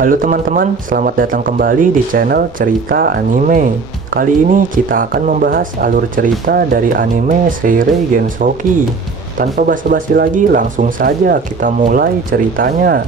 Halo teman-teman, selamat datang kembali di channel Cerita Anime. Kali ini kita akan membahas alur cerita dari anime Seirei Genshoki. Tanpa basa-basi lagi, langsung saja kita mulai ceritanya.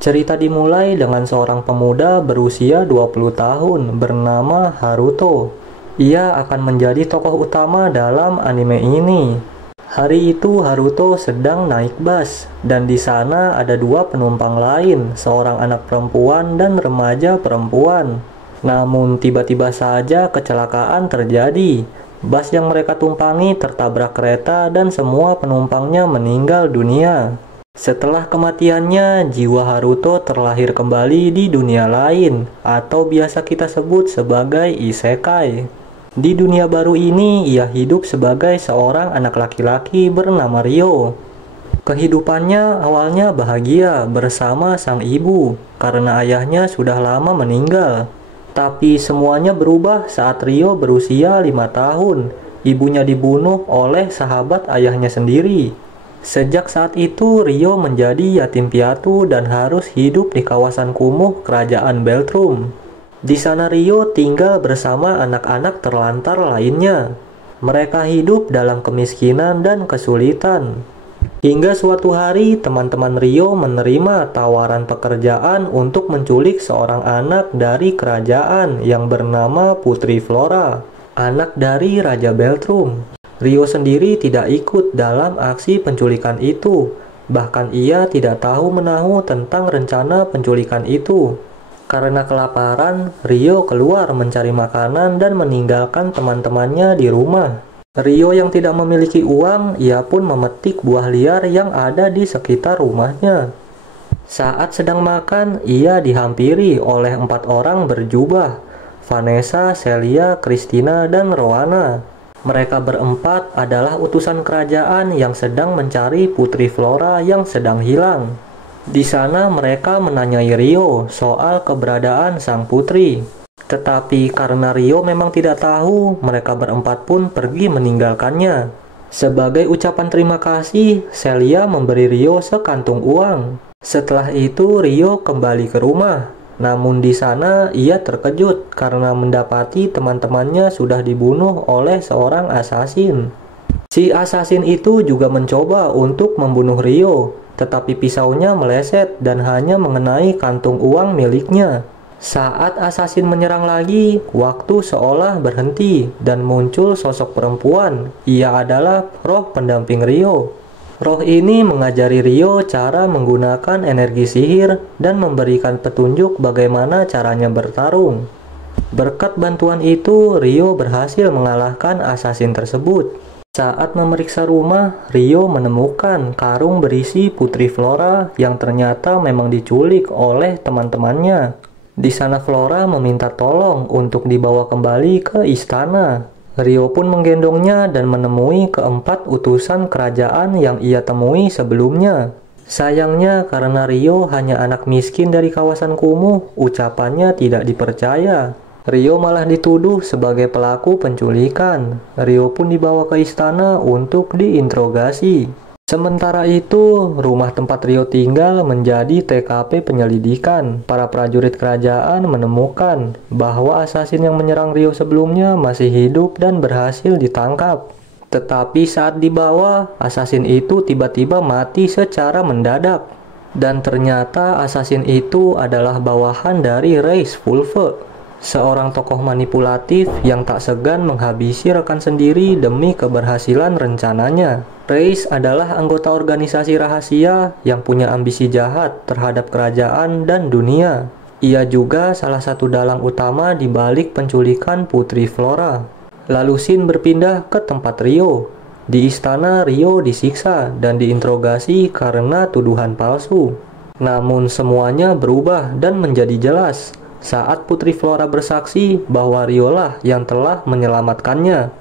Cerita dimulai dengan seorang pemuda berusia 20 tahun bernama Haruto. Ia akan menjadi tokoh utama dalam anime ini. Hari itu Haruto sedang naik bus, dan di sana ada dua penumpang lain, seorang anak perempuan dan remaja perempuan. Namun tiba-tiba saja kecelakaan terjadi. Bus yang mereka tumpangi tertabrak kereta dan semua penumpangnya meninggal dunia. Setelah kematiannya, jiwa Haruto terlahir kembali di dunia lain, atau biasa kita sebut sebagai isekai. Di dunia baru ini, ia hidup sebagai seorang anak laki-laki bernama Ryo. Kehidupannya awalnya bahagia bersama sang ibu, karena ayahnya sudah lama meninggal. Tapi semuanya berubah saat Ryo berusia 5 tahun. Ibunya dibunuh oleh sahabat ayahnya sendiri. Sejak saat itu, Ryo menjadi yatim piatu dan harus hidup di kawasan kumuh kerajaan Beltrum. Di sana Ryo tinggal bersama anak-anak terlantar lainnya. Mereka hidup dalam kemiskinan dan kesulitan. Hingga suatu hari teman-teman Ryo menerima tawaran pekerjaan untuk menculik seorang anak dari kerajaan yang bernama Putri Flora, anak dari Raja Beltrum. Ryo sendiri tidak ikut dalam aksi penculikan itu. Bahkan ia tidak tahu menahu tentang rencana penculikan itu. Karena kelaparan, Ryo keluar mencari makanan dan meninggalkan teman-temannya di rumah. Ryo yang tidak memiliki uang, ia pun memetik buah liar yang ada di sekitar rumahnya. Saat sedang makan, ia dihampiri oleh 4 orang berjubah, Vanessa, Celia, Christina, dan Rowana. Mereka berempat adalah utusan kerajaan yang sedang mencari Putri Flora yang sedang hilang. Di sana mereka menanyai Ryo soal keberadaan sang putri. Tetapi karena Ryo memang tidak tahu, mereka berempat pun pergi meninggalkannya. Sebagai ucapan terima kasih, Celia memberi Ryo sekantung uang. Setelah itu Ryo kembali ke rumah. Namun di sana ia terkejut karena mendapati teman-temannya sudah dibunuh oleh seorang asasin. Si asasin itu juga mencoba untuk membunuh Ryo, tetapi pisaunya meleset dan hanya mengenai kantung uang miliknya. Saat asasin menyerang lagi, waktu seolah berhenti dan muncul sosok perempuan. Ia adalah roh pendamping Ryo. Roh ini mengajari Ryo cara menggunakan energi sihir dan memberikan petunjuk bagaimana caranya bertarung. Berkat bantuan itu, Ryo berhasil mengalahkan asasin tersebut. Saat memeriksa rumah, Ryo menemukan karung berisi Putri Flora yang ternyata memang diculik oleh teman-temannya. Di sana Flora meminta tolong untuk dibawa kembali ke istana. Ryo pun menggendongnya dan menemui keempat utusan kerajaan yang ia temui sebelumnya. Sayangnya karena Ryo hanya anak miskin dari kawasan kumuh, ucapannya tidak dipercaya. Ryo malah dituduh sebagai pelaku penculikan. Ryo pun dibawa ke istana untuk diinterogasi. Sementara itu, rumah tempat Ryo tinggal menjadi TKP penyelidikan. Para prajurit kerajaan menemukan bahwa asasin yang menyerang Ryo sebelumnya masih hidup dan berhasil ditangkap. Tetapi saat dibawa, asasin itu tiba-tiba mati secara mendadak. Dan ternyata asasin itu adalah bawahan dari Reis Fulve, seorang tokoh manipulatif yang tak segan menghabisi rekan sendiri demi keberhasilan rencananya. Reis adalah anggota organisasi rahasia yang punya ambisi jahat terhadap kerajaan dan dunia. Ia juga salah satu dalang utama di balik penculikan Putri Flora. Lalu Shin berpindah ke tempat Ryo. Di istana, Ryo disiksa dan diinterogasi karena tuduhan palsu. Namun semuanya berubah dan menjadi jelas saat Putri Flora bersaksi bahwa Ryo lah yang telah menyelamatkannya.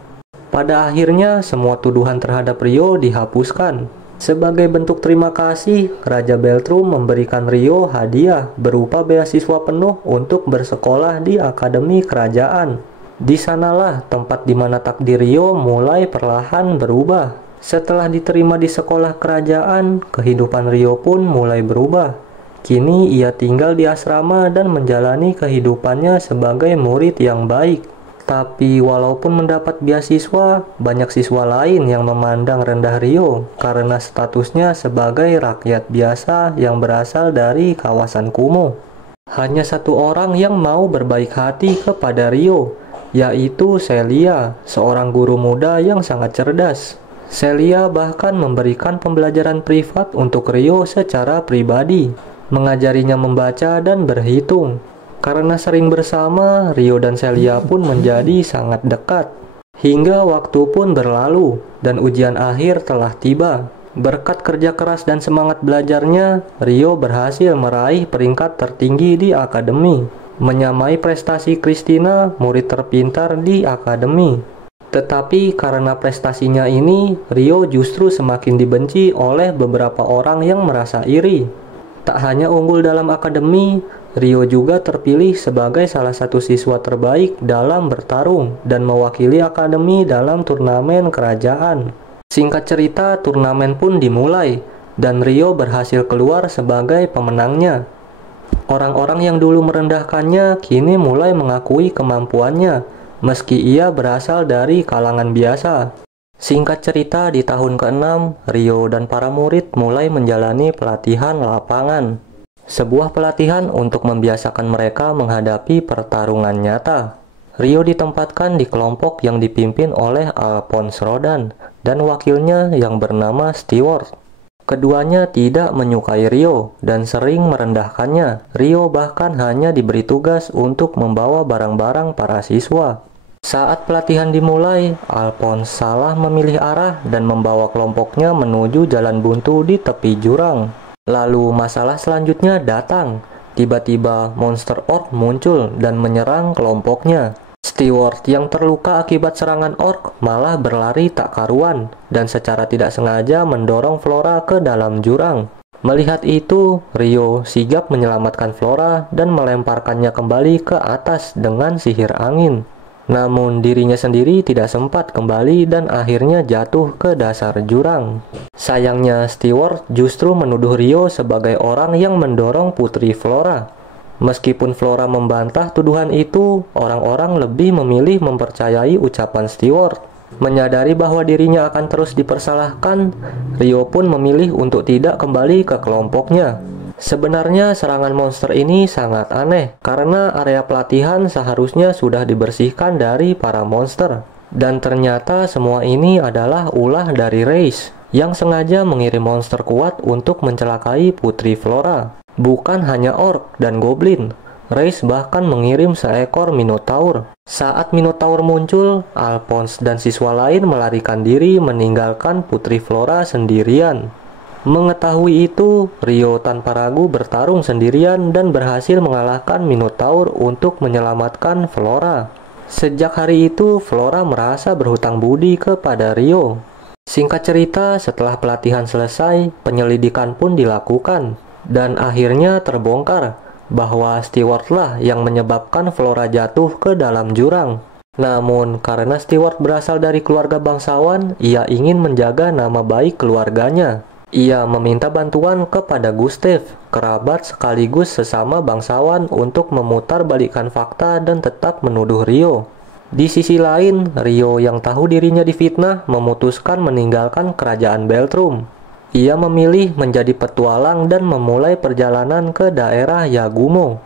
Pada akhirnya, semua tuduhan terhadap Ryo dihapuskan. Sebagai bentuk terima kasih, Raja Beltrum memberikan Ryo hadiah berupa beasiswa penuh untuk bersekolah di Akademi Kerajaan. Di sanalah tempat di mana takdir Ryo mulai perlahan berubah. Setelah diterima di sekolah kerajaan, kehidupan Rio pun mulai berubah. Kini ia tinggal di asrama dan menjalani kehidupannya sebagai murid yang baik. Tapi walaupun mendapat beasiswa, banyak siswa lain yang memandang rendah Rio karena statusnya sebagai rakyat biasa yang berasal dari kawasan kumuh. Hanya satu orang yang mau berbaik hati kepada Rio, yaitu Celia, seorang guru muda yang sangat cerdas. Celia bahkan memberikan pembelajaran privat untuk Rio secara pribadi, mengajarinya membaca dan berhitung. Karena sering bersama, Rio dan Celia pun menjadi sangat dekat. Hingga waktu pun berlalu, dan ujian akhir telah tiba. Berkat kerja keras dan semangat belajarnya, Rio berhasil meraih peringkat tertinggi di akademi, menyamai prestasi Christina, murid terpintar di akademi. Tetapi karena prestasinya ini, Rio justru semakin dibenci oleh beberapa orang yang merasa iri. Tak hanya unggul dalam akademi, Rio juga terpilih sebagai salah satu siswa terbaik dalam bertarung dan mewakili akademi dalam turnamen kerajaan. Singkat cerita, turnamen pun dimulai, dan Rio berhasil keluar sebagai pemenangnya. Orang-orang yang dulu merendahkannya kini mulai mengakui kemampuannya, meski ia berasal dari kalangan biasa. Singkat cerita, di tahun ke-6, Rio dan para murid mulai menjalani pelatihan lapangan. Sebuah pelatihan untuk membiasakan mereka menghadapi pertarungan nyata. Rio ditempatkan di kelompok yang dipimpin oleh Alphonse Rodin dan wakilnya yang bernama Stewart. Keduanya tidak menyukai Rio dan sering merendahkannya. Rio bahkan hanya diberi tugas untuk membawa barang-barang para siswa. Saat pelatihan dimulai, Alphonse salah memilih arah dan membawa kelompoknya menuju jalan buntu di tepi jurang. Lalu masalah selanjutnya datang. Tiba-tiba monster orc muncul dan menyerang kelompoknya. Stewart yang terluka akibat serangan orc malah berlari tak karuan dan secara tidak sengaja mendorong Flora ke dalam jurang. Melihat itu, Rio sigap menyelamatkan Flora dan melemparkannya kembali ke atas dengan sihir angin. Namun dirinya sendiri tidak sempat kembali dan akhirnya jatuh ke dasar jurang. Sayangnya Stewart justru menuduh Rio sebagai orang yang mendorong putri Flora. Meskipun Flora membantah tuduhan itu, orang-orang lebih memilih mempercayai ucapan Stewart. Menyadari bahwa dirinya akan terus dipersalahkan, Rio pun memilih untuk tidak kembali ke kelompoknya. Sebenarnya serangan monster ini sangat aneh, karena area pelatihan seharusnya sudah dibersihkan dari para monster. Dan ternyata semua ini adalah ulah dari Reis, yang sengaja mengirim monster kuat untuk mencelakai putri Flora. Bukan hanya orc dan goblin, Reis bahkan mengirim seekor Minotaur. Saat Minotaur muncul, Alphonse dan siswa lain melarikan diri meninggalkan putri Flora sendirian. Mengetahui itu, Rio tanpa ragu bertarung sendirian dan berhasil mengalahkan Minotaur untuk menyelamatkan Flora. Sejak hari itu, Flora merasa berhutang budi kepada Rio. Singkat cerita, setelah pelatihan selesai, penyelidikan pun dilakukan. Dan akhirnya terbongkar bahwa Stewart lah yang menyebabkan Flora jatuh ke dalam jurang. Namun, karena Stewart berasal dari keluarga bangsawan, ia ingin menjaga nama baik keluarganya. Ia meminta bantuan kepada Gustave, kerabat sekaligus sesama bangsawan untuk memutarbalikkan fakta dan tetap menuduh Rio. Di sisi lain, Rio yang tahu dirinya difitnah memutuskan meninggalkan kerajaan Beltrum. Ia memilih menjadi petualang dan memulai perjalanan ke daerah Yagumo,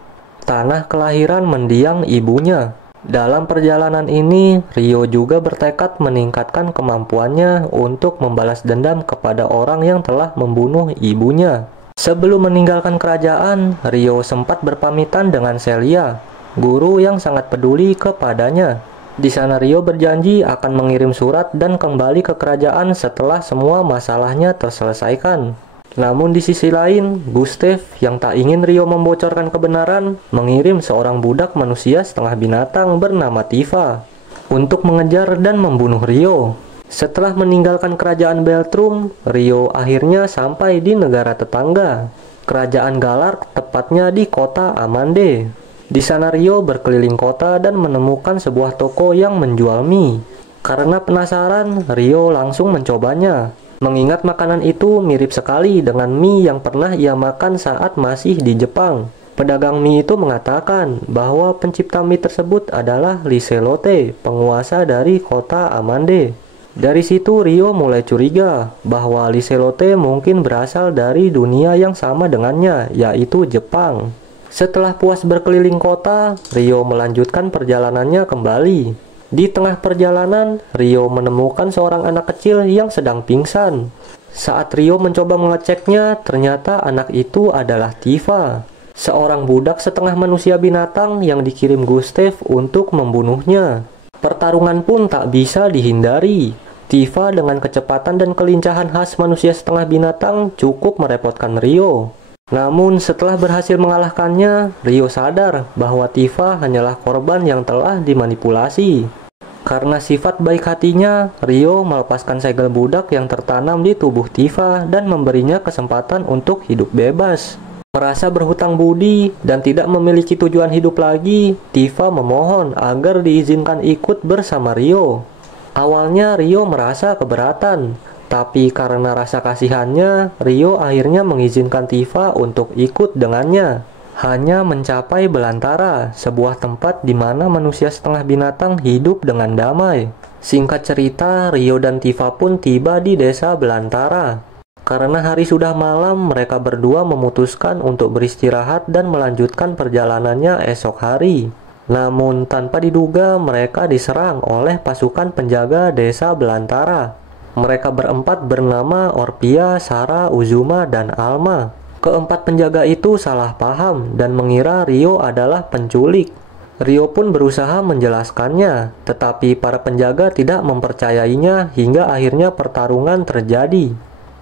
tanah kelahiran mendiang ibunya. Dalam perjalanan ini, Rio juga bertekad meningkatkan kemampuannya untuk membalas dendam kepada orang yang telah membunuh ibunya. Sebelum meninggalkan kerajaan, Rio sempat berpamitan dengan Celia, guru yang sangat peduli kepadanya. Di sana Rio berjanji akan mengirim surat dan kembali ke kerajaan setelah semua masalahnya terselesaikan. Namun di sisi lain, Gustave yang tak ingin Rio membocorkan kebenaran, mengirim seorang budak manusia setengah binatang bernama Tifa untuk mengejar dan membunuh Rio. Setelah meninggalkan kerajaan Beltrum, Rio akhirnya sampai di negara tetangga, kerajaan Galark, tepatnya di kota Amande. Di sana Rio berkeliling kota dan menemukan sebuah toko yang menjual mie. Karena penasaran, Rio langsung mencobanya. Mengingat makanan itu mirip sekali dengan mie yang pernah ia makan saat masih di Jepang. Pedagang mie itu mengatakan bahwa pencipta mie tersebut adalah Liselotte, penguasa dari kota Amande. Dari situ Rio mulai curiga bahwa Liselotte mungkin berasal dari dunia yang sama dengannya, yaitu Jepang. Setelah puas berkeliling kota, Rio melanjutkan perjalanannya kembali. Di tengah perjalanan, Rio menemukan seorang anak kecil yang sedang pingsan. Saat Rio mencoba mengeceknya, ternyata anak itu adalah Tifa, seorang budak setengah manusia binatang yang dikirim Gustav untuk membunuhnya. Pertarungan pun tak bisa dihindari. Tifa dengan kecepatan dan kelincahan khas manusia setengah binatang cukup merepotkan Rio. Namun setelah berhasil mengalahkannya, Rio sadar bahwa Tifa hanyalah korban yang telah dimanipulasi. Karena sifat baik hatinya, Rio melepaskan segel budak yang tertanam di tubuh Tifa dan memberinya kesempatan untuk hidup bebas. Merasa berhutang budi dan tidak memiliki tujuan hidup lagi, Tifa memohon agar diizinkan ikut bersama Rio. Awalnya Rio merasa keberatan, tapi karena rasa kasihannya, Rio akhirnya mengizinkan Tifa untuk ikut dengannya. Hanya mencapai Belantara, sebuah tempat di mana manusia setengah binatang hidup dengan damai. Singkat cerita, Rio dan Tifa pun tiba di desa Belantara. Karena hari sudah malam, mereka berdua memutuskan untuk beristirahat dan melanjutkan perjalanannya esok hari. Namun tanpa diduga, mereka diserang oleh pasukan penjaga desa Belantara. Mereka berempat bernama Orpia, Sarah, Uzuma, dan Alma. Keempat penjaga itu salah paham dan mengira Rio adalah penculik. Rio pun berusaha menjelaskannya, tetapi para penjaga tidak mempercayainya hingga akhirnya pertarungan terjadi.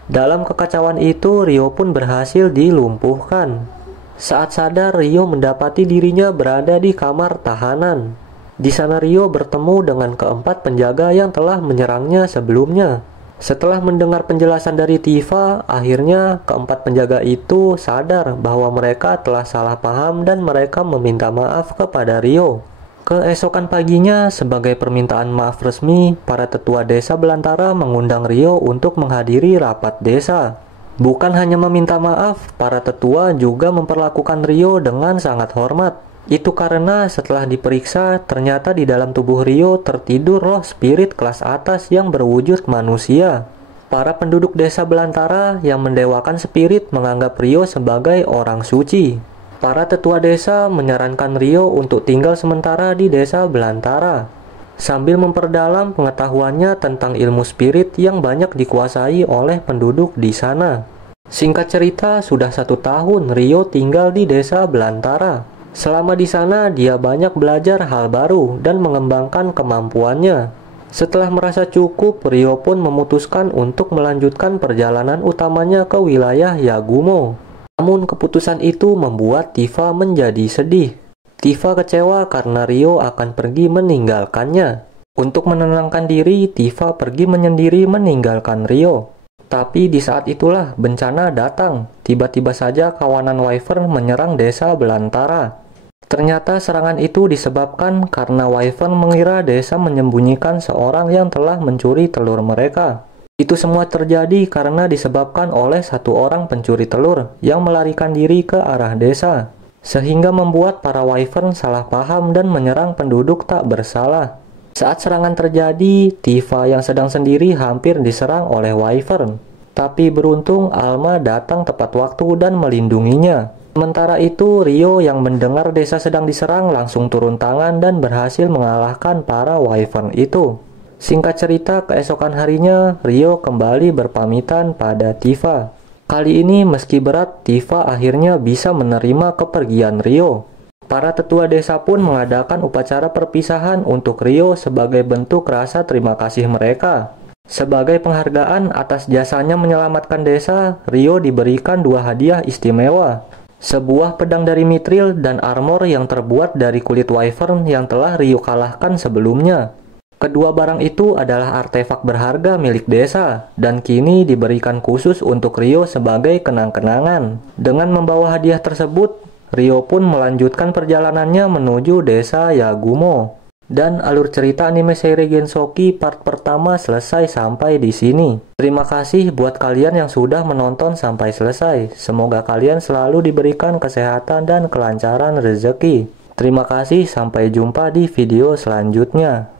Dalam kekacauan itu, Rio pun berhasil dilumpuhkan. Saat sadar, Rio mendapati dirinya berada di kamar tahanan. Di sana Rio bertemu dengan keempat penjaga yang telah menyerangnya sebelumnya. Setelah mendengar penjelasan dari Tifa, akhirnya keempat penjaga itu sadar bahwa mereka telah salah paham dan mereka meminta maaf kepada Rio. Keesokan paginya, sebagai permintaan maaf resmi, para tetua desa Belantara mengundang Rio untuk menghadiri rapat desa. Bukan hanya meminta maaf, para tetua juga memperlakukan Rio dengan sangat hormat. Itu karena setelah diperiksa, ternyata di dalam tubuh Rio tertidur roh spirit kelas atas yang berwujud manusia. Para penduduk desa Belantara yang mendewakan spirit menganggap Rio sebagai orang suci. Para tetua desa menyarankan Rio untuk tinggal sementara di desa Belantara, sambil memperdalam pengetahuannya tentang ilmu spirit yang banyak dikuasai oleh penduduk di sana. Singkat cerita, sudah 1 tahun Rio tinggal di desa Belantara. Selama di sana, dia banyak belajar hal baru dan mengembangkan kemampuannya. Setelah merasa cukup, Rio pun memutuskan untuk melanjutkan perjalanan utamanya ke wilayah Yagumo. Namun keputusan itu membuat Tifa menjadi sedih. Tifa kecewa karena Rio akan pergi meninggalkannya. Untuk menenangkan diri, Tifa pergi menyendiri meninggalkan Rio. Tapi di saat itulah bencana datang. Tiba-tiba saja kawanan Wyvern menyerang desa Belantara. Ternyata serangan itu disebabkan karena Wyvern mengira desa menyembunyikan seorang yang telah mencuri telur mereka. Itu semua terjadi karena disebabkan oleh satu orang pencuri telur yang melarikan diri ke arah desa, sehingga membuat para Wyvern salah paham dan menyerang penduduk tak bersalah. Saat serangan terjadi, Tifa yang sedang sendiri hampir diserang oleh Wyvern. Tapi beruntung Alma datang tepat waktu dan melindunginya. Sementara itu, Rio yang mendengar desa sedang diserang langsung turun tangan dan berhasil mengalahkan para Wyvern itu. Singkat cerita, keesokan harinya, Rio kembali berpamitan pada Tifa. Kali ini meski berat, Tifa akhirnya bisa menerima kepergian Rio. Para tetua desa pun mengadakan upacara perpisahan untuk Rio sebagai bentuk rasa terima kasih mereka. Sebagai penghargaan atas jasanya menyelamatkan desa, Rio diberikan 2 hadiah istimewa. Sebuah pedang dari Mithril dan armor yang terbuat dari kulit Wyvern yang telah Rio kalahkan sebelumnya. Kedua barang itu adalah artefak berharga milik desa, dan kini diberikan khusus untuk Rio sebagai kenang-kenangan. Dengan membawa hadiah tersebut, Rio pun melanjutkan perjalanannya menuju desa Yagumo. Dan alur cerita anime seri Gensoki part pertama selesai sampai di sini. Terima kasih buat kalian yang sudah menonton sampai selesai. Semoga kalian selalu diberikan kesehatan dan kelancaran rezeki. Terima kasih, sampai jumpa di video selanjutnya.